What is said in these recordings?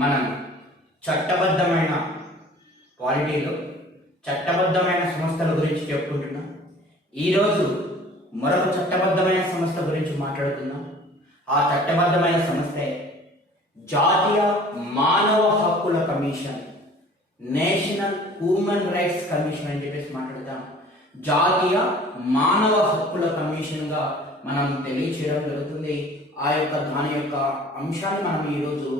మనం చట్టబద్ధమైన పాలిటీలో చట్టబద్ధమైన సంస్థల గురించి చెప్పుకుంటున్నాం. ఈరోజు మరొక చట్టబద్ధమైన సంస్థ గురించి మాట్లాడుతున్నాం. ఆ చట్టబద్ధమైన సంస్థే జాతీయ మానవ హక్కుల commission, national human rights commission అని చెప్పేసి మాట్లాడతాం. జాతీయ మానవ హక్కుల కమిషన్గా మనం తెలియచేయడం జరుగుతుంది. దాని యొక్క అంశాన్ని మనం ఈరోజు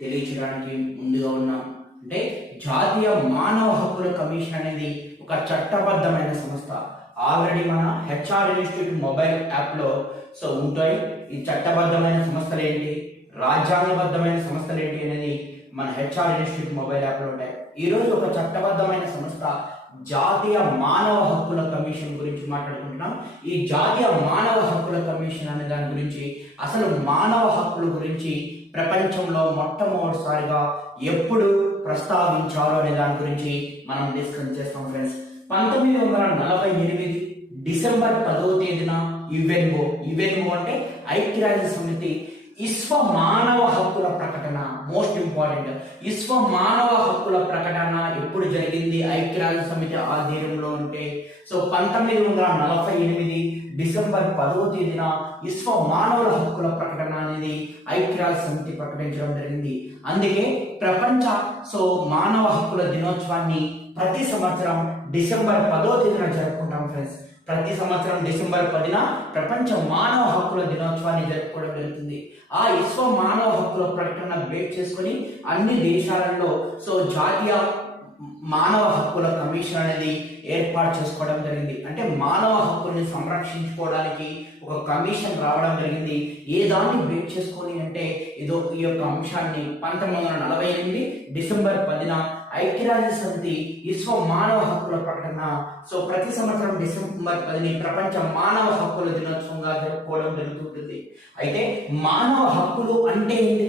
తెలియచేయడానికి ముందుగా ఉన్నాం. అంటే జాతీయ మానవ హక్కుల కమిషన్ అనేది ఒక చట్టబద్ధమైన సంస్థ. ఆల్రెడీ మన హెచ్ఆర్ ఇన్స్టిట్యూట్ మొబైల్ యాప్లో ఉంటాయి. ఈ చట్టబద్ధమైన సంస్థలు ఏంటి, రాజ్యాంగబద్ధమైన సంస్థలు ఏంటి అనేది మన హెచ్ఆర్ ఇన్స్టిట్యూట్ మొబైల్ యాప్లో ఉంటాయి. ఈరోజు ఒక చట్టబద్ధమైన సంస్థ జాతీయ మానవ హక్కుల కమిషన్ గురించి మాట్లాడుకుంటున్నాం. ఈ జాతీయ మానవ హక్కుల కమిషన్ అనే దాని గురించి, అసలు మానవ హక్కుల గురించి ప్రపంచంలో మొట్టమొదటిసారిగా ఎప్పుడు ప్రస్తావించాలో అనే దాని గురించి మనం డిస్కస్ చేస్తాం ఫ్రెండ్స్. 1948 డిసెంబర్ 10వ తేదీన యుఎన్ఓ అంటే ఐక్యరాజ్య సమితి విశ్వ మానవ హక్కుల ప్రకటన, మోస్ట్ ఇంపార్టెంట్, విశ్వ మానవ హక్కుల ప్రకటన ఎప్పుడు జరిగింది ఐక్యరాజ్య సమితి ఆధ్వర్యంలో అంటే 1948 డిసెంబర్ 10వ తేదీన విశ్వ మానవ హక్కుల ప్రకటన అనేది ఐక్యరాజ్య సమితి ప్రకటించడం జరిగింది. అందుకే ప్రపంచ మానవ హక్కుల దినోత్సవాన్ని ప్రతి సంవత్సరం డిసెంబర్ 10వ తేదీన జరుపుకుంటాం ఫ్రెండ్స్. ప్రతి సంవత్సరం డిసెంబర్ 10న ప్రపంచ మానవ హక్కుల దినోత్సవాన్ని జరుపుకోవడం జరుగుతుంది. ఆ విశ్వ మానవ హక్కుల ప్రకటన బేస్ చేసుకుని అన్ని దేశాలలో జాతీయ మానవ హక్కుల కమిషన్ అనేది ఏర్పాటు చేసుకోవడం జరిగింది. అంటే మానవ హక్కుల్ని సంరక్షించుకోవడానికి ఒక కమిషన్ రావడం జరిగింది. ఏ దాన్ని బేస్ చేసుకొని అంటే ఈ యొక్క అంశాన్ని 1948 డిసెంబర్ 10న ఐక్యరాజ్య సమితి విశ్వ మానవ హక్కుల ప్రకటన ప్రతి సంవత్సరం డిసెంబర్ 10ని ప్రపంచ మానవ హక్కుల దినోత్సవంగా జరుపుకోవడం జరుగుతుంటుంది. అయితే మానవ హక్కులు అంటే ఏంటి,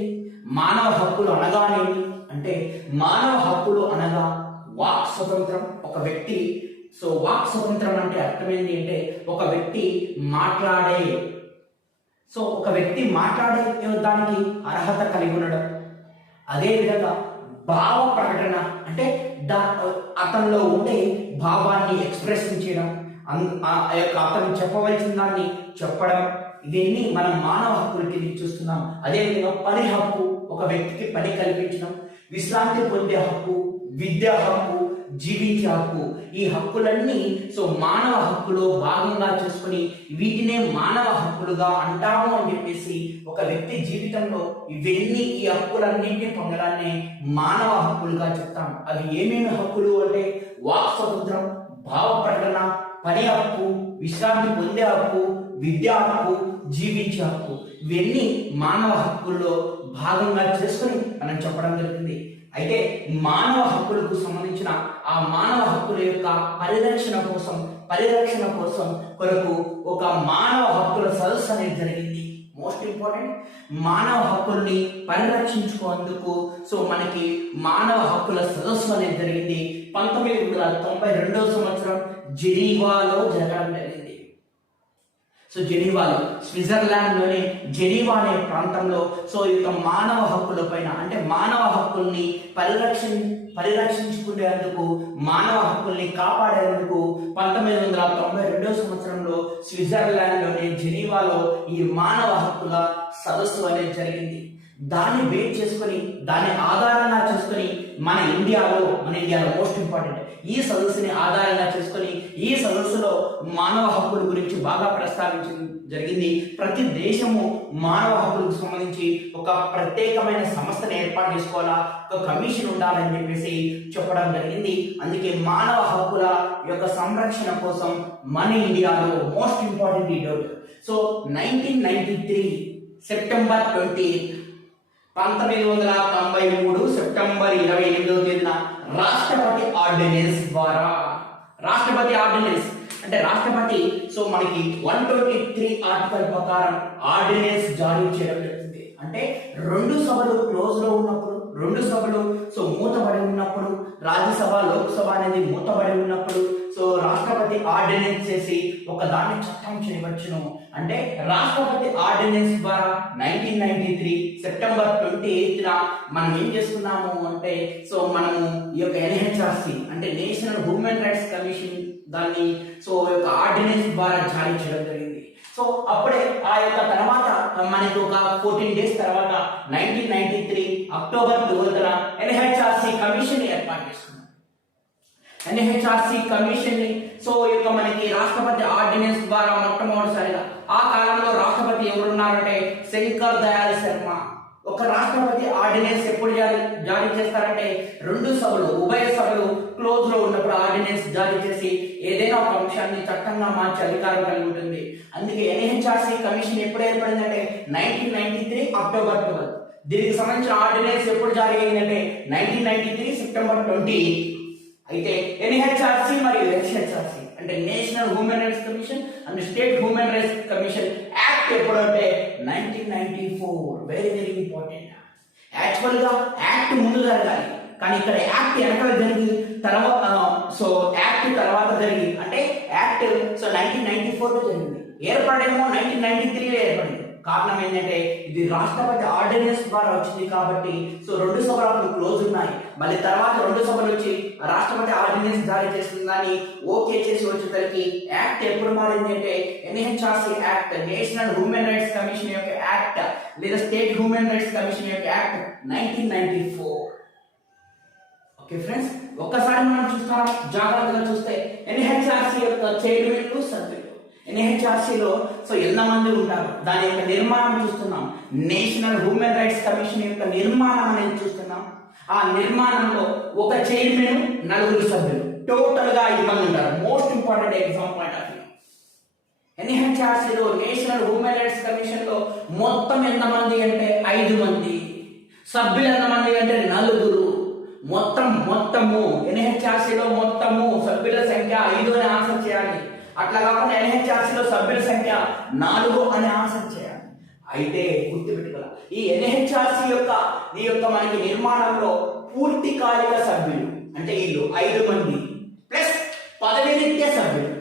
మానవ హక్కులు అనగానేమి అంటే మానవ హక్కులు అనగా వాక్ స్వతంత్రం. ఒక వ్యక్తి వాక్ స్వతంత్రం అంటే అర్థమైంది అంటే ఒక వ్యక్తి మాట్లాడే దానికి అర్హత కలిగి ఉండడం. అదేవిధంగా భావ ప్రకటన అంటే అతనిలో ఉండే భావాన్ని ఎక్స్ప్రెషన్ చేయడం, అతను చెప్పవలసిన దాన్ని చెప్పడం, ఇవన్నీ మనం మానవ హక్కులకి చూస్తున్నాం. అదేవిధంగా పని హక్కు, ఒక వ్యక్తికి పని కల్పించడం, విశ్రాంతి పొందే హక్కు, విద్యా హక్కు, జీవించే హక్కు, ఈ హక్కులన్నీ మానవ హక్కులో భాగంగా చేసుకుని వీటినే మానవ హక్కులుగా అంటాము అని చెప్పేసి ఒక వ్యక్తి జీవితంలో ఇవన్నీ ఈ హక్కులన్నింటినీ పొందడాన్ని మానవ హక్కులుగా చెప్తాం. అవి ఏమేమి హక్కులు అంటే వాక్ స్వతంత్రం, భావ ప్రకటన, పని హక్కు, విశ్రాంతి పొందే హక్కు, విద్యా హక్కు, జీవించే హక్కు, ఇవన్నీ మానవ హక్కుల్లో భాగంగా చేసుకుని మనం చెప్పడం జరుగుతుంది. అయితే మానవ హక్కులకు సంబంధించిన ఆ మానవ హక్కుల యొక్క పరిరక్షణ కోసం కొరకు ఒక మానవ హక్కుల సదస్సు అనేది జరిగింది. మోస్ట్ ఇంపార్టెంట్, మానవ హక్కుల్ని పరిరక్షించుకునేందుకు మనకి మానవ హక్కుల సదస్సు అనేది జరిగింది. 1992వ సంవత్సరం జెనీవాలో జరగడం జరిగింది. జెనీవాలో, స్విట్జర్లాండ్ లోని జెనీవా అనే ప్రాంతంలో ఈ యొక్క మానవ హక్కుల పైన అంటే మానవ హక్కుల్ని పరిరక్షించుకునేందుకు, మానవ హక్కుల్ని కాపాడేందుకు 1992వ సంవత్సరంలో స్విట్జర్లాండ్ లోని జెనీవాలో ఈ మానవ హక్కుల సదస్సు అనేది జరిగింది. దాన్ని బేస్ చేసుకొని, దాన్ని ఆధారంగా చేసుకొని మన ఇండియాలో మోస్ట్ ఇంపార్టెంట్ ఈ సదస్సుని ఆధారంగా చేసుకొని ఈ సదస్సులో మానవ హక్కుల గురించి బాగా ప్రస్తావించడం జరిగింది. ప్రతి దేశము మానవ హక్కులకు సంబంధించి ఒక ప్రత్యేకమైన సంస్థను ఏర్పాటు చేసుకోవాలా, ఒక కమిషన్ ఉండాలని చెప్పేసి చెప్పడం జరిగింది. అందుకే మానవ హక్కుల యొక్క సంరక్షణ కోసం మన ఇండియాలో మోస్ట్ ఇంపార్టెంట్ ఈ డేట్ 1993 సెప్టెంబర్ 28 1993 సెప్టెంబర్ 28వ తేదీన రాష్ట్రపతి ఆర్డినెన్స్ అంటే రాష్ట్రపతి మనకి 123 ఆర్టికల్ ప్రకారం ఆర్డినెన్స్ జారీ చేయడం జరుగుతుంది. అంటే రెండు సభలు క్లోజ్ లో ఉన్నప్పుడు, రెండు సభలు మూతబడి ఉన్నప్పుడు, రాజ్యసభ లోక్సభ అనేది మూతబడి ఉన్నప్పుడు సో రాష్ట్రపతి ఆర్డినెన్స్ చేసి ఒక దాన్ని చట్టం చేయవచ్చును. అంటే రాష్ట్రపతి ఆర్డినెన్స్ ద్వారా 1993 సెప్టెంబర్ 28న మనం ఏం చేసుకున్నాము అంటే సో మనము ఈ యొక్క ఎన్హెచ్ఆర్సి అంటే నేషనల్ హ్యూమన్ రైట్స్ కమిషన్ దాన్ని సో యొక్క ఆర్డినెన్స్ ద్వారా జారీ చేయడం జరిగింది. సో అప్పుడే ఆ యొక్క తర్వాత మనకి ఒక 14 డేస్ తర్వాత 1993 అక్టోబర్ 12న ఎన్హెచ్ఆర్సి కమిషన్ ఏర్పాటు చేసుకున్నాం. ఎన్హెచ్ఆర్సి కమిషన్ ని సో యొక్క మనకి రాష్ట్రపతి ఆర్డినెన్స్ ద్వారా మొట్టమొదటిసారిగా ఆ కాలంలో రాష్ట్రపతి ఎవరున్నారంటే శంకర్ దయాళ్ శర్మ. ఒక రాష్ట్రపతి ఆర్డినెన్స్ ఎప్పుడు జారీ చేస్తారంటే రెండు సభలు ఉభయ సభలు క్లోజ్ లో ఉన్నప్పుడు ఆర్డినెన్స్ జారీ చేసి ఏదైనా ఒక అంశాన్ని చట్టంగా మార్చే అధికారం కలిగి ఉంటుంది. అందుకే ఎన్హెచ్ఆర్సి కమిషన్ ఎప్పుడు ఏర్పడిందంటే 1993 అక్టోబర్ 12. దీనికి సంబంధించిన ఆర్డినెన్స్ ఎప్పుడు జారీ అయిందంటే 1993 సెప్టెంబర్ 20. అయితే ఎన్హెచ్ఆర్సి మరియు హెచ్హెచ్ఆర్సి అంటే national human rights commission and state human rights commission act ఎప్పుడంటే 1994. Very very important. యాక్చువల్ గా యాక్ట్ ముందు జరగాలి, కానీ ఇక్కడ యాక్ట్ వెనకాల జరిగి తర్వాత సో యాక్ట్ తర్వాత జరిగి అంటే యాక్ట్ సో 1994లో జరిగింది. ఏర్పడేమో 1993లో ఏర్పడింది. కారణం ఏంటంటే ఇది రాష్ట్రపతి ఆర్డినెన్స్ ద్వారా వచ్చింది కాబట్టి సో రెండు సభలు క్లోజ్ ఉన్నాయి. మళ్ళీ తర్వాత రెండు సభలు వచ్చి రాష్ట్రపతి ఆర్డినెన్స్ జారీ చేసిన దాన్ని ఓకే చేసి వచ్చేసరికి యాక్ట్ ఎప్పుడు మారింది అంటే NHRC act national human rights commission యొక్క యాక్ట్ లేదా స్టేట్ హ్యూమన్ రైట్స్ కమిషన్ యొక్క యాక్ట్ 1994. ఓకే ఫ్రెండ్స్, ఒక్కసారి మనం చూస్తాం జాగ్రత్తగా చూస్తే ఎన్హెచ్ఆర్సి యొక్క చైర్మన్లు సభ్యులు ఎన్హెచ్ఆర్సిలో సో ఎంతమంది ఉంటారు దాని యొక్క నిర్మాణం చూస్తున్నాం. నేషనల్ హ్యూమన్ రైట్స్ కమిషన్ యొక్క నిర్మాణం అనేది చూస్తున్నాం. ఆ నిర్మాణంలో ఒక చైర్మన్ 4 సభ్యులు టోటల్ గా 5 మంది ఉంటారు. Most important exam point of view. ఎన్హెచ్ఆర్సిలో నేషనల్ హ్యూమన్ రైట్స్ కమిషన్ లో మొత్తం ఎంతమంది అంటే 5 మంది. సభ్యులు ఎంతమంది అంటే 4. మొత్తము ఎన్హెచ్ఆర్సిలో మొత్తము సభ్యుల సంఖ్య 5 అని ఆన్సర్ చేయాలి. అట్లా కాకుండా ఎన్హెచ్ఆర్సిలో సభ్యుల సంఖ్య 4 అని ఆన్సర్ చేయాలి. అయితే గుర్తుపెట్టుకోవాలి, ఈ ఎన్హెచ్ఆర్సి యొక్క మనకి నిర్మాణంలో పూర్తికాలిక సభ్యులు అంటే వీళ్ళు 5 మంది ప్లస్ పదవీరీత్యా సభ్యులు.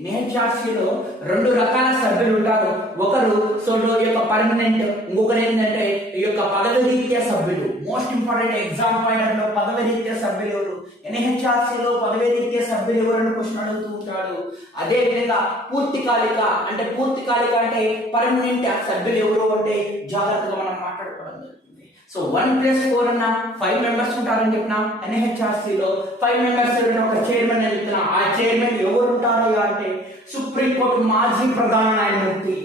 ఎన్హెచ్ఆర్సిలో 2 రకాల సభ్యులు ఉంటారు. ఒకరు సో యొక్క పర్మనెంట్, ఇంకొకరు ఏంటంటే ఈ యొక్క పదవీరీత్యా సభ్యులు. మోస్ట్ ఇంపార్టెంట్ ఎగ్జామ్ పాయింట్ లో పదవీరీత్యా సభ్యులు ఎవరు, ఎన్హెచ్ఆర్సిలో పదవీరీత్యా సభ్యులు ఎవరు క్వశ్చన్ అడుగుతూ ఉంటాడు. అదే విధంగా పూర్తికాలిక అంటే పర్మనెంట్ సభ్యులు ఎవరు అంటే జాగ్రత్తగా మనం మాట్లాడుకోవడం జరుగుతుంది. సో 1+4 అన్న 5 మెంబర్స్ ఉంటారని చెప్పిన ఎన్హెచ్ఆర్సిలో 5 మెంబర్స్ ఒక చైర్మన్ అని చెప్తున్నా. ఆ చైర్మన్ ఎవరు ఉంటారో అంటే సుప్రీంకోర్టు మాజీ ప్రధాన న్యాయమూర్తి.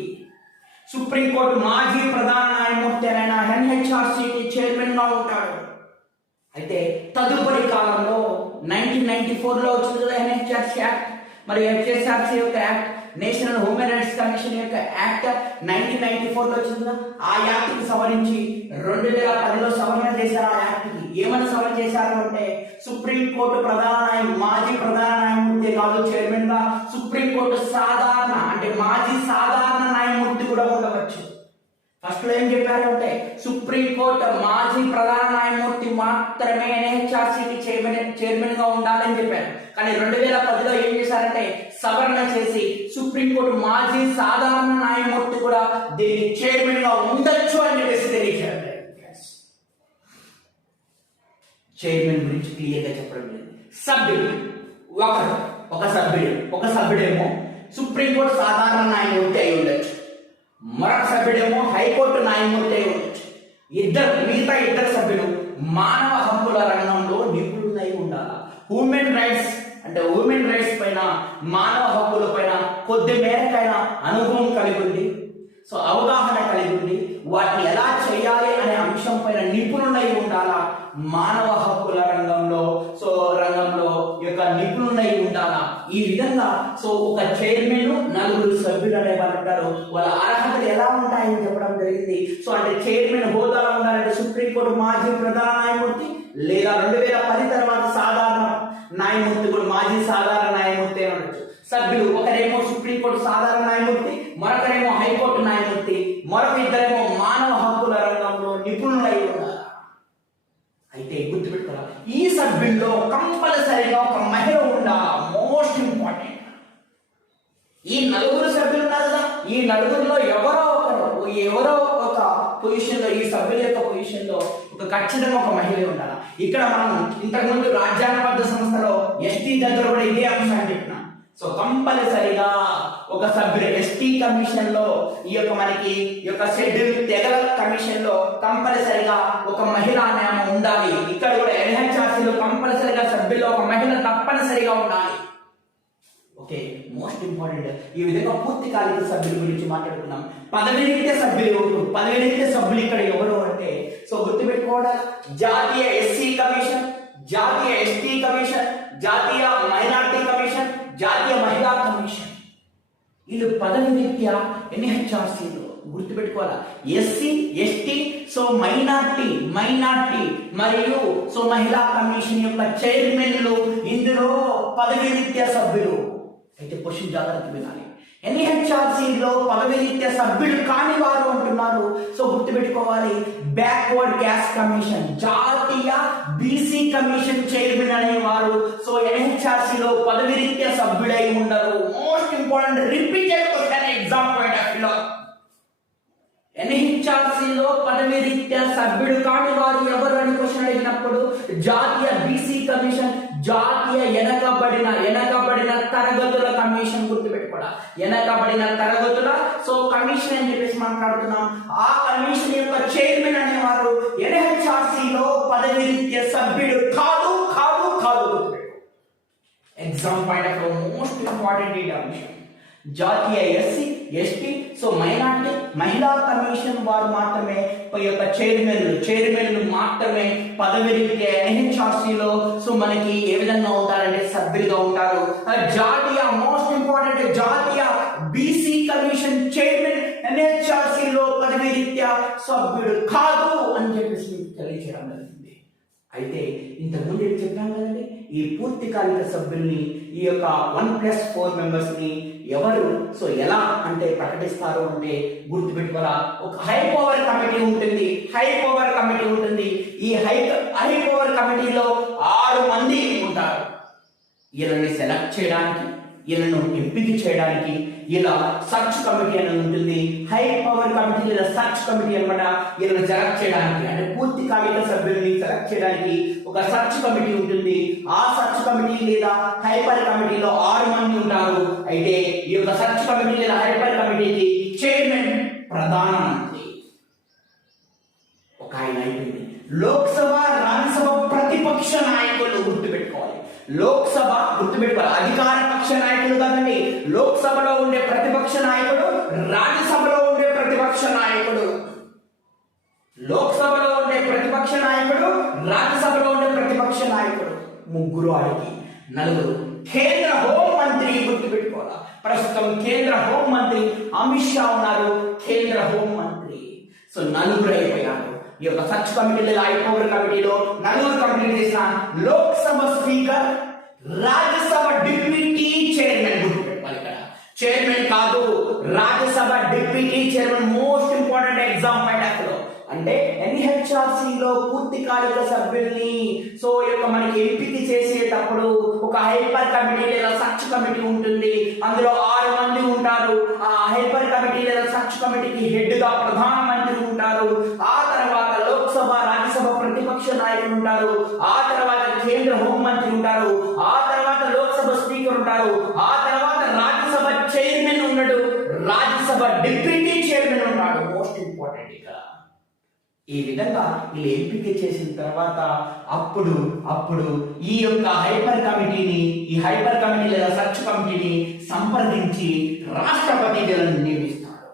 సుప్రీంకోర్టు మాజీ ప్రధాన న్యాయమూర్తి అయిన ఎన్హెచ్ఆర్సికి చైర్మన్ గా ఉంటాడు. అయితే తదుపరి కాలంలో 1994లో వచ్చింది కదా ఎన్హెచ్ఆర్సి యాక్ట్. మరి హెచ్ఎస్ఆర్సి యొక్క act national human rights commission యొక్క యాక్ట్ 1994లో వచ్చింది కదా. ఆ యాక్ట్ కి సవరించి 2010లో సవరణ చేశారు. ఆ యాక్ట్ కి ఏమని సవరణ చేశారు అంటే సుప్రీంకోర్టు మాజీ ప్రధాన న్యాయమూర్తి కాదు చైర్మన్ గా సుప్రీంకోర్టు సాధారణ అంటే మాజీ సాధారణ న్యాయమూర్తి కూడా ఉండవచ్చు. ఫస్ట్ లో ఏం చెప్పారు అంటే సుప్రీంకోర్టు మాజీ ప్రధాన న్యాయమూర్తి మాత్రమే ఎన్హెచ్ఆర్సికి చైర్మన్ గా ఉండాలని చెప్పారు. కానీ 2010లో ఏం చేశారంటే సవరణ చేసి సుప్రీంకోర్టు మాజీ సాధారణ న్యాయమూర్తి కూడా దీనికి చైర్మన్ గా ఉండొచ్చు అని చెప్పేసి తెలియజేశారు. చైర్మన్ గురించి క్లియర్ గా చెప్పడం లేదు. సభ్యుడు ఒక సభ్యుడేమో సుప్రీంకోర్టు సాధారణ న్యాయమూర్తి అయి ఉండొచ్చు, మరొక సభ్యుడేమో హైకోర్టు న్యాయమూర్తి అయి ఉండొచ్చు. మిగతా ఇద్దరు సభ్యులు మానవ హక్కుల రంగంలో నిపుణులై ఉండాలి. హ్యూమన్ రైట్స్ పైన మానవ హక్కుల పైన కొద్ది మేరకైనా అనుభవం కలిగి ఉంది, సో అవగాహన కలిగి ఉంది, వాటిని ఎలా చేయాలి అనే అంశం పైన నిపుణులై ఉండాలా. మానవ హక్కుల రంగంలో యొక్క నిపుణులై ఉండాలా. ఈ విధంగా సో ఒక చైర్మన్ 4 సభ్యులు అనే వాళ్ళు ఉంటారు. వాళ్ళ అర్హతలు ఎలా ఉంటాయని చెప్పడం జరిగింది. సో అంటే చైర్మన్ హోదాలో ఉండాలంటే సుప్రీంకోర్టు మాజీ ప్రధాన న్యాయమూర్తి లేదా 2010 తర్వాత సాధారణ న్యాయమూర్తి కూడా మాజీ సాధారణ న్యాయమూర్తి అని ఉండొచ్చు. సభ్యులు ఒకరేమో సుప్రీంకోర్టు సాధారణ న్యాయమూర్తి, మరొకరేమో హైకోర్టు న్యాయమూర్తి, మరొక ఇద్దరేమో మానవ హక్కుల రంగంలో నిపుణులై ఉన్నారు. అయితే గుర్తుపెట్టుకోవాలి, ఈ సభ్యుల్లో కంపల్సరీగా ఒక మహిళ ఉండాలి. Most important. నలుగురు సభ్యులు ఉన్నారు కదా, ఈ నలుగురిలో ఎవరో ఒక పొజిషన్ లో, ఈ సభ్యుల యొక్క పొజిషన్ లో ఖచ్చితంగా ఒక మహిళ ఉండాలి. ఇక్కడ మనం ఇంతకుముందు రాజ్యాంగబద్ధ సంస్థలో ఎస్టీ దగ్గర కూడా ఇదే అంశాన్ని చెప్పినాం. సో కంపల్సరిగా ఒక సభ్యుడు ఎస్టీ కమిషన్ లో మనకి షెడ్యూల్ తెగల కమిషన్ లో కంపల్సరిగా ఒక మహిళా న్యాయం ఉండాలి. ఇక్కడ కూడా ఎన్హెచ్ఆర్సీలో కంపల్సరిగా సభ్యుల్లో ఒక మహిళ తప్పనిసరిగా ఉండాలి. Okay, most important. ఈ విధంగా పూర్తికాలిక సభ్యుల గురించి మాట్లాడుకున్నాం. పదవిరీత్యా సభ్యులు ఇక్కడ ఎవరు అంటే, సో గుర్తుపెట్టుకోవడం, జాతీయ ఎస్సీ కమిషన్, జాతీయ ఎస్టీ కమిషన్, జాతీయ మైనార్టీ కమిషన్, జాతీయ మహిళా కమిషన్. వీళ్ళు పదవిరీత్యా ఎన్హెచ్ఆర్సీలో గుర్తుపెట్టుకోవాలా. ఎస్సీ, ఎస్టీ, సో మైనార్టీ మరియు సో మహిళా కమిషన్ యొక్క చైర్మన్లు ఇందులో పదవిరీత్యా సభ్యులు. అయితే క్వశ్చన్ జాగ్రత్త వినాలి. ఎన్హెచ్ఆర్సీలో పదవిరీత్యా సభ్యులు కాని వారు అంటున్నారు. సో గుర్తుపెట్టుకోవాలి, బ్యాక్వర్డ్ క్యాస్ట్ కమిషన్, జాతీయ బీసీ కమిషన్ చైర్మన్ అనేవారు సో ఎన్హెచ్ఆర్సీలో పదవిరీత్యా సభ్యుడై ఉండరు. Most important repeated question exam point of వ్యూలో. ఎన్హెచ్ఆర్సీలో పదవిరీత్యా సభ్యుడు కాని వారు ఎవరు అని క్వశ్చన్ అడిగినప్పుడు జాతీయ బీసీ కమిషన్, జాతీయ వెనకబడిన తరగతుల కమిషన్. గుర్తుపెట్టుకోవడం, వెనకబడిన తరగతుల సో కమిషన్ అని చెప్పేసి మాట్లాడుతున్నాం. ఆ కమిషన్ యొక్క చైర్మన్ అనేవారు ఎన్హెచ్ఆర్సీలో పదవిరీత్యా సభ్యుడు కాదు. Exam point of most important ఈ అంశం. జాతీయ ఎస్సీ, ఎస్టీ, సో మైనార్టీ, మహిళా కమిషన్ వారు మాత్రమే యొక్క చైర్మన్లు మాత్రమే పదవిరీత్యా ఎన్హెచ్ఆర్సీలో సో మనకి ఏ విధంగా ఉంటారంటే సభ్యులుగా ఉంటారు. జాతీయ మోస్ట్ ఇంపార్టెంట్ జాతీయ బీసీ కమిషన్ చైర్మన్ ఎన్హెచ్ఆర్సీలో పదవిరీత్యా సభ్యుడు కాదు అని చెప్పేసి తెలియజేయడం జరిగింది. అయితే ఇంతకుముందు ఏం చెప్పాను కదండి, ఈ పూర్తికాలిక సభ్యుల్ని ఈ యొక్క 1+4 మెంబర్స్ ని ఎవరు సో ఎలా అంటే ప్రకటిస్తారు అంటే గుర్తుపెట్టుకోరా, ఒక హై పవర్ కమిటీ ఉంటుంది. ఈ హై పవర్ కమిటీలో 6 మంది ఉంటారు. వీళ్ళని సెలెక్ట్ చేయడానికి, వీళ్ళను ఎంపిక చేయడానికి ఇలా సర్చ్ కమిటీ అని ఉంటుంది. హై పవర్ కమిటీ లేదా సర్చ్ కమిటీ అన్నమాట. వీళ్ళని సెలెక్ట్ చేయడానికి అంటే పూర్తికాలిక సభ్యుల్ని సెలెక్ట్ చేయడానికి ఒక సర్చ్ కమిటీ ఉంటుంది. ఆ సర్చ్ కమిటీ లేదా హైపర్ కమిటీలో 6 మంది ఉంటారు. అయితే ఈ యొక్క సర్చ్ కమిటీ లేదా హైపర్ కమిటీకి చైర్మన్ ప్రధానమంత్రి ఒక ఆయన అయిపోయింది. లోక్సభ, రాజ్యసభ ప్రతిపక్ష నాయకులు గుర్తుపెట్టుకోవాలి. లోక్సభ గుర్తుపెట్టుకోవాలి, అధికార పక్ష నాయకులు కాదండి. లోక్సభలో ఉండే ప్రతిపక్ష నాయకుడు, రాజ్యసభలో ఉండే ప్రతిపక్ష నాయకుడు. లోక్సభలో ఉండే ప్రతిపక్ష నాయకుడు, రాజ్యసభలో ఉండే ప్రతిపక్ష నాయకుడు. ముగ్గురు ఆడికి నలుగురు. కేంద్ర హోంమంత్రి గుర్తుపెట్టుకోవాలా. ప్రస్తుతం కేంద్ర హోంమంత్రి అమిత్ షా ఉన్నారు, కేంద్ర హోంమంత్రి. సో నలుగురు అయిపోయారు. ఈ యొక్క సర్చ్ కమిటీ లేదా హై పవర్ కమిటీలో నలుగురు కమిటీ చేసిన Lok Sabha speaker, Rajya Sabha deputy chairman. గుర్తుపెట్టుకోవాలి, ఇక్కడ చైర్మన్ కాదు, Rajya Sabha deputy chairman. Most important exam point of వ్యూలో. అంటే ఎన్హెచ్ఆర్సీలో పూర్తికాలిక సభ్యుల్ని సో మనకి ఎంపిక చేసేటప్పుడు ఒక హైపర్ కమిటీ లేదా సర్చ్ కమిటీ ఉంటుంది. అందులో 6 మంది ఉంటారు. ఆ హైపర్ కమిటీ లేదా సర్చ్ కమిటీకి హెడ్ గా ప్రధానమంత్రి ఉంటారు. ఆ తర్వాత లోక్సభ, రాజ్యసభ ప్రతిపక్ష నాయకులు ఉంటారు. ఆ తర్వాత కేంద్ర హోంమంత్రి ఉంటారు. ఆ తర్వాత లోక్సభ స్పీకర్ ఉంటారు. ఆ తర్వాత రాజ్యసభ చైర్మన్ ఉన్నాడు, రాజ్యసభ డిప్యూటీ చైర్మన్ ఉన్నాడు. మోస్ట్ ఇంపార్టెంట్ ఇక్కడ. ఈ విధంగా వీళ్ళు ఎంపిక చేసిన తర్వాత అప్పుడు ఈ యొక్క హైపర్ కమిటీ లేదా సర్చ్ కమిటీని సంప్రదించి రాష్ట్రపతి వీళ్ళని నియమిస్తాడు.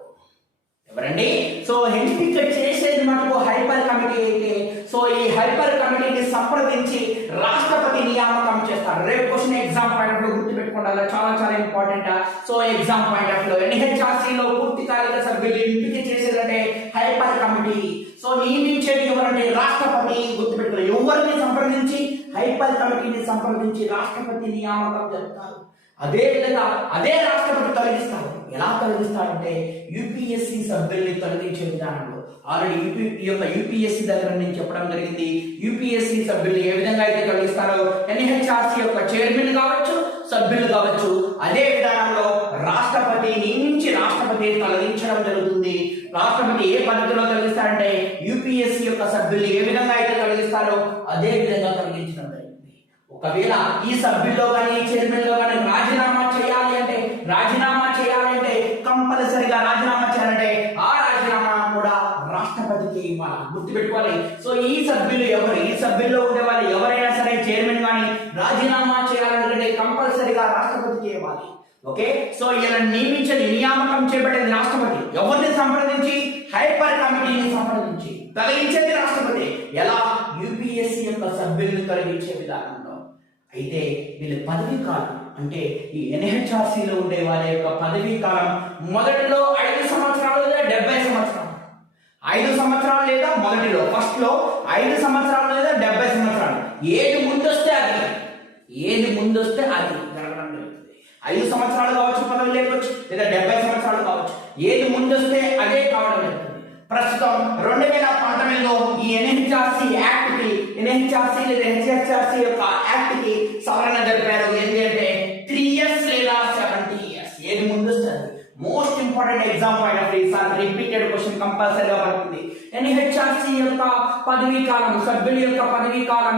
ఎవరండి? సో ఎంపిక చేసేది మనకు హైపర్ కమిటీ అయితే సో ఈ హైపర్ కమిటీని సంప్రదించి రాష్ట్రపతి నియామకం చేస్తారు. రేపు క్వశ్చన్ ఎగ్జామ్ పాయింట్ లో గుర్తుపెట్టుకోవాలి, చాలా చాలా important. So exam point of లో ఎన్హెచ్ఆర్సీలో పూర్తికాలిక సభ్యులు ఎంపిక చేసేదంటే హైపర్ కమిటీ. సో నియమించేది ఎవరంటే రాష్ట్రపతి. గుర్తుపెట్టుకోవాలి, ఎవరిని సంప్రదించి హైపర్ కమిటీని సంప్రదించి రాష్ట్రపతి నియామకం చేస్తారు. అదే విధంగా అదే రాష్ట్రపతి తొలగిస్తారు. ఎలా తొలగిస్తారంటే యూపీఎస్సీ సభ్యుల్ని తొలగించే విధానంలో. ఆల్రెడీ యూపీఎస్సీ దగ్గర నేను చెప్పడం జరిగింది. యూపీఎస్సీ సభ్యుల్ని ఏ విధంగా అయితే తొలగిస్తారో ఎన్హెచ్ఆర్సీ యొక్క చైర్మన్ కావచ్చు, సభ్యులు కావచ్చు, అదే విధానంలో రాష్ట్రపతి ఒకవేళ ఈ సభ్యుల్లో కానీ ఈ చైర్మన్ లో కానీ రాజీనామా చేయాలంటే కంపల్సరిగా రాజీనామా చేయాలంటే ఆ రాజీనామా కూడా రాష్ట్రపతికి ఇవ్వాలి. గుర్తుపెట్టుకోవాలి. సో ఈ సభ్యులు ఎవరు, ఈ సభ్యుల్లో ఉండే వాళ్ళు ఎవరైనా సరే చైర్మన్ కానీ రాజీనామా చేయాలంటే కంపల్సరిగా రాష్ట్రపతికి ఇవ్వాలి. ఓకే. సో ఇలా నియామకం చేపట్టేది రాష్ట్రపతి. ఎవరిని సంప్రదించి? హైపర్ కమిటీని సంప్రదించి. తొలగించేది రాష్ట్రపతి. ఎలా? యూపీఎస్సీ యొక్క సభ్యులను తొలగించే విధానంలో. అయితే వీళ్ళ పదవీ కాలం అంటే ఈ ఎన్హెచ్ఆర్సీలో ఉండే వాళ్ళ యొక్క పదవీ కాలం మొదటిలో 5 సంవత్సరాలు లేదా 70 సంవత్సరాలు. 5 సంవత్సరాలు లేదా మొదటిలో ఫస్ట్ లో 5 సంవత్సరాలు లేదా 70 సంవత్సరాలు. ఏది ముందొస్తే అది జరగడం జరుగుతుంది. 5 సంవత్సరాలు కావచ్చు పదవి లేకపోవచ్చు, లేదా 70 సంవత్సరాలు కావచ్చు. ఏది ముందొస్తే అదే కావడం జరుగుతుంది. ప్రస్తుతం 2019లో ఈ ఎన్హెచ్ఆర్సీ లేదా హెచ్ఆర్సీ యొక్క యాక్ట్ కి సవరణ జరిపారు. ఏంటంటే 3 years లేదా 70 years. ఏది ముందొస్తుంది. Most important exam point of view. Repeated question కంపల్సరీగా పడుతుంది. ఎన్హెచ్ఆర్సీ యొక్క పదవీ కాలం, సభ్యుల యొక్క పదవీ కాలం,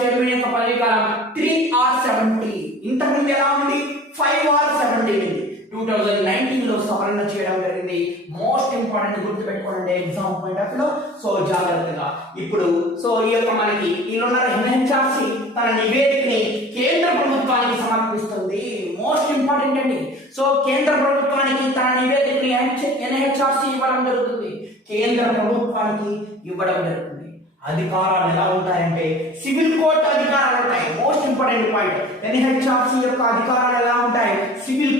చైర్మన్ యొక్క పదవీ కాలం 3 or 70. ఇంతకుముందు ఎలా ఉంది? 5 or 70 ఉంది. 2019 లో సవరణ చేయడం జరిగింది. మోస్ట్ ఇంపార్టెంట్ గుర్తుపెట్టుకోండి ఎగ్జామ్ పాయింట్ ఆఫ్ లో. సో జాగ్రత్తగా ఇప్పుడు ఈ యొక్క మనకి ఇలా ఎన్హెచ్ఆర్సీ తన నివేదికని కేంద్ర ప్రభుత్వానికి సమర్పిస్తుంది. మోస్ట్ ఇంపార్టెంట్ అండి. సో కేంద్ర ప్రభుత్వానికి తన నివేదికని ఎన్హెచ్ఆర్సీ ఇవ్వడం జరుగుతుంది. అధికారాలు ఎలా ఉంటాయంటే సివిల్ కోర్టు అధికారాలు ఉంటాయి. Most important point. ఎన్హెచ్ఆర్సీ యొక్క అధికారాలు ఎలా ఉంటాయి? సివిల్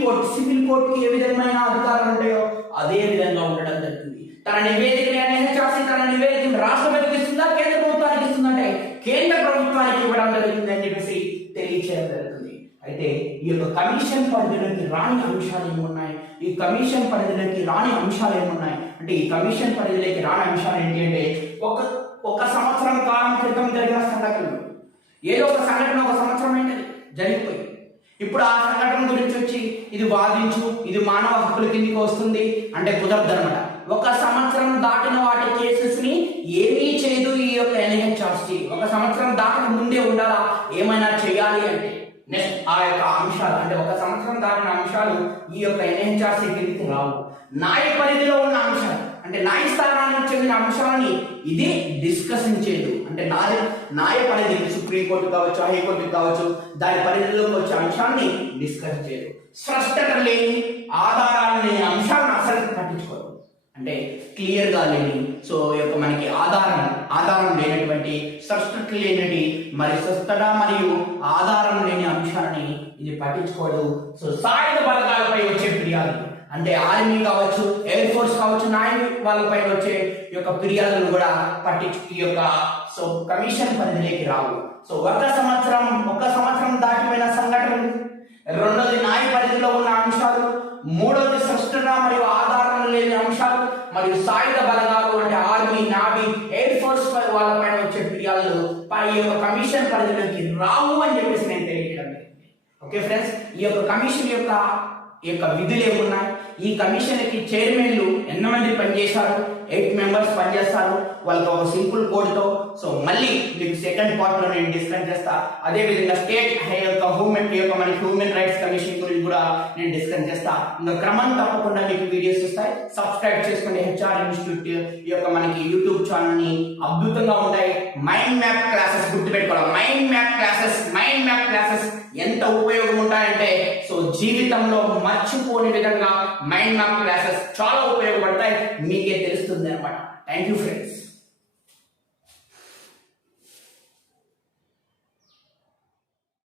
కోర్టుకి ఏ విధమైన అధికారాలు ఉంటాయో అదే విధంగా ఉండడం జరుగుతుంది. తన నివేదికని ఎన్హెచ్ఆర్సీ రాష్ట్రపతికి ఇస్తుందా, కేంద్ర ప్రభుత్వానికి ఇస్తుందంటే కేంద్ర ప్రభుత్వానికి ఇవ్వడం జరుగుతుంది అని చెప్పేసి తెలియచేయడం జరుగుతుంది. అయితే ఈ యొక్క కమిషన్ పరిధిలోకి రాని అంశాలు ఏమున్నాయి? అంటే ఈ కమిషన్ పరిధిలోకి రాని అంశాలు ఏంటి అంటే ఒక సంవత్సరం కాలం క్రితం జరిగిన సంఘటనలు. ఏదో ఒక సంఘటన ఒక సంవత్సరం ఏంటది జరిగిపోయి ఇప్పుడు ఆ సంఘటన గురించి వచ్చి ఇది వాదించు, ఇది మానవ హక్కుల కిందికి వస్తుంది అంటే కుదరదన్నమాట. ఒక సంవత్సరం దాటిన వాటి కేసెస్ ని ఏమీ చేయదు ఈ యొక్క ఎన్హెచ్ఆర్సీ. ఒక సంవత్సరం దాటక ముందే ఉండాలా ఏమైనా చేయాలి అంటే నెక్స్ట్ ఆ యొక్క అంశాలు అంటే ఒక సంవత్సరం దాటిన అంశాలు ఈ యొక్క ఎన్హెచ్ఆర్సీ కిందికి రావు. న్యాయ పరిధిలో ఉన్న అంశాలు అంటే న్యాయస్థానానికి చెందిన అంశాలని ఇది డిస్కషన్ చేయదు. అంటే న్యాయ పరిధి సుప్రీంకోర్టు కావచ్చు, హైకోర్టు కావచ్చు, దాని పరిధిలోకి వచ్చే అంశాన్ని డిస్కస్ చేయదు. స్పష్టత లేని ఆధారాలు లేని అంశాలను అసలు పట్టించుకోదు. అంటే క్లియర్ గా లేని యొక్క మనకి ఆధారం లేనటువంటి స్పష్టత లేనటి స్పష్టత మరియు ఆధారం లేని అంశాన్ని ఇది పట్టించుకోదు. సాయుధ బలగాలపై వచ్చే ఫిర్యాదు అంటే ఆర్మీ కావచ్చు, ఎయిర్ ఫోర్స్ కావచ్చు, నాయకుల వాళ్ళపై వచ్చే యొక్క ఫిర్యాదులు కూడా ఈ యొక్క కమిషన్ పరిధిలోకి రావు. ఒక సంవత్సరం దాటిపోయిన సంఘటనలు, రెండోది న్యాయ పరిధిలో ఉన్న అంశాలు, మూడోది స్పష్టత మరియు ఆధారం లేని అంశాలు, మరియు సాయుధ బలగాలు అంటే ఆర్మీ, నావీ, ఎయిర్ ఫోర్స్ వాళ్ళపైన వచ్చే ఫిర్యాదులు ఈ యొక్క కమిషన్ పరిధిలోకి రావు అని చెప్పేసి నేను తెలియజేయడం జరిగింది. ఓకే ఫ్రెండ్స్, ఈ యొక్క కమిషన్ యొక్క విధులు ఏమున్నాయి? ఈ కమిషన్ కి చైర్మన్లు ఎంతమంది పనిచేశారు? 8 members పనిచేస్తారు. వాళ్ళకి ఒక సింపుల్ కోడ్ తో మళ్ళీ మీకు సెకండ్ పార్ట్ లో నేను డిస్కస్ చేస్తా. అదే విధంగా స్టేట్ హ్యూమన్ రైట్స్ కమిషన్ గురించి కూడా నేను డిస్కస్ చేస్తా. ఇంకా క్రమం తప్పకుండా మీకు వీడియోస్ వస్తాయి. సబ్స్క్రైబ్ చేసుకోండి హెచ్ఆర్ ఇన్స్టిట్యూట్ ఈ యొక్క మనకి యూట్యూబ్ ఛానల్ ని. అద్భుతంగా ఉంటాయి. మైండ్ మ్యాప్ క్లాసెస్ గుర్తుపెట్టుకోవాలి. మైండ్ మ్యాప్ క్లాసెస్ ఎంత ఉపయోగం ఉంటాయంటే జీవితంలో మర్చిపోని విధంగా మైండ్ మ్యాప్ క్లాసెస్ చాలా ఉపయోగపడతాయి. మీకే తెలుస్తుంది అన్నమాట. Thank you friends.